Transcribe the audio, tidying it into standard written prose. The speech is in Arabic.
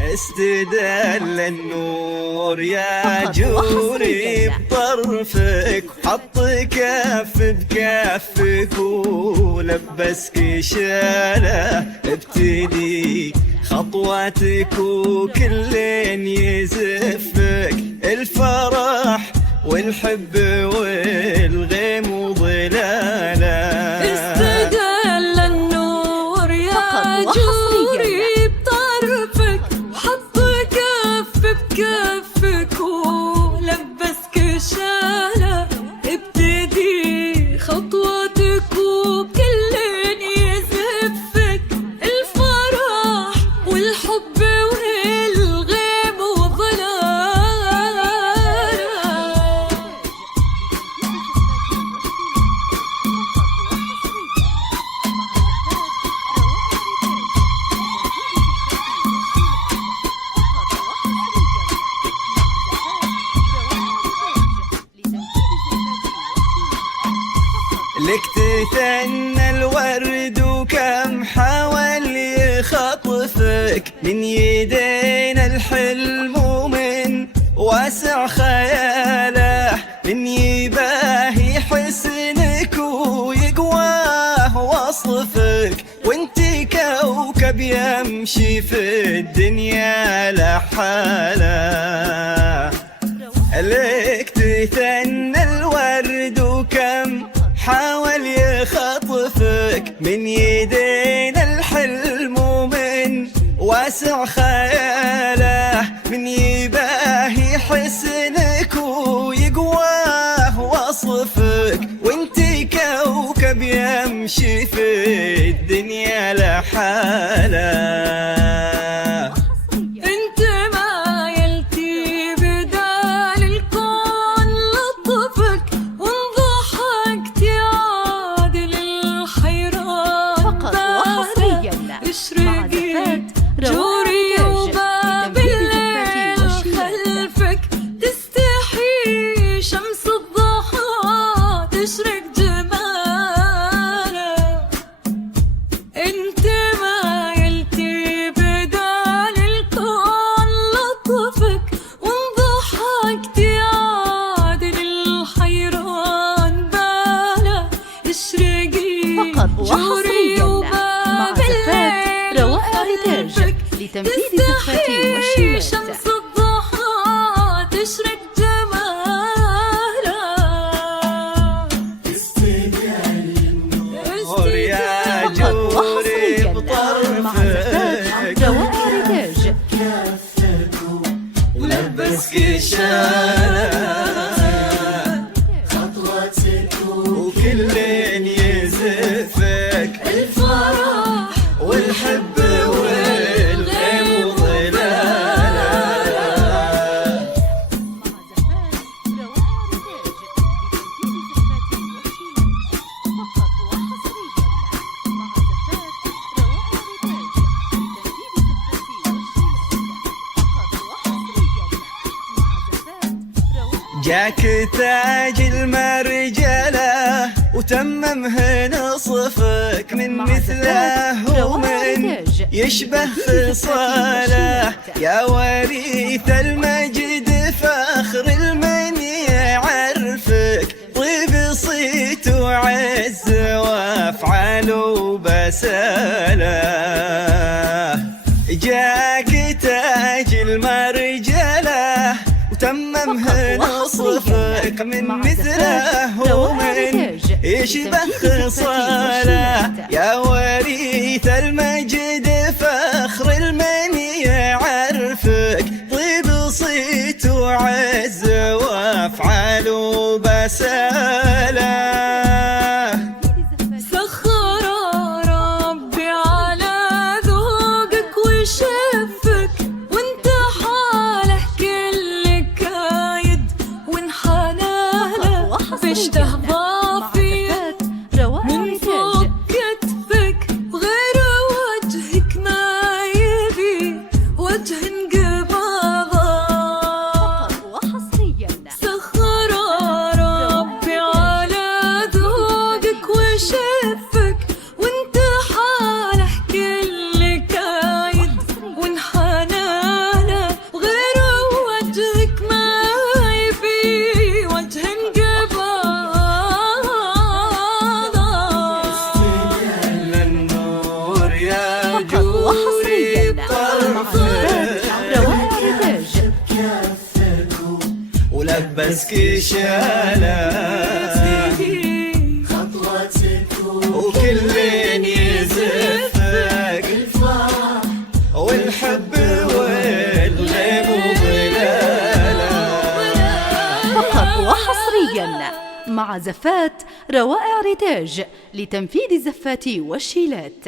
استدل النور يا جوري بطرفك، حط كف بكفك ولبسك شاله، ابتدي خطواتك وكل يزفك، الفرح والحب والغيم وظلاله. استدل النور يا جوري بطرفك، حط كف بكفك ولبسك شاله، ابتدي خطواتك وكل يزفك، الفرح والحب والغيم وظلاله. لك تثنى الورد وكم حاول يخطفك، من يدينا الحلم ومن واسع خياله، من يباهي حسنك ويقواه وصفك، وانت كوكب يمشي في الدنيا لحاله. لك تثنى الورد وكم حاول يخطفك، من يدينا الحلم ومن واسع خياله، من يباهي حسنك ويقواه وصفك، وانت كوكب يمشي في الدنيا لحاله. جوري وباب الليل خلفك، تستحي شمس الضحى تشرق جماله، انت مايلتي بدال الكون لطفك، وانضحكت يعادل الحيران باله، اشرقي جوري وباب الليل لتنفيذ زفاتي وشيلات. شمس الضحى تشرق جماله. استدل النور يا جوري بطرفك، روائع كفك ولبسك شاله، خطواتك وكل يزفك، الفرح والحب والغيم وظلاله. جاك تاج المرجله وتممه نصفك، من مثله ومن يشبه خصاله، يا وريث المجد فخر المن يعرفك، طيب صيت وعز وافعال وبساله. جاك تاج المرجله وتممه نصفك، من مثله ومن يشبه خصاله، يا وريث المجد فخر المن يعرفك، طيب صيت وعز وافعال وبساله. اشته ضافية من فوق كتفك، غير وجهك لبسك شالك وكل يزفك والحب والغيب وظلاله. فقط وحصريا مع زفات روائع ريتاج لتنفيذ الزفات والشيلات.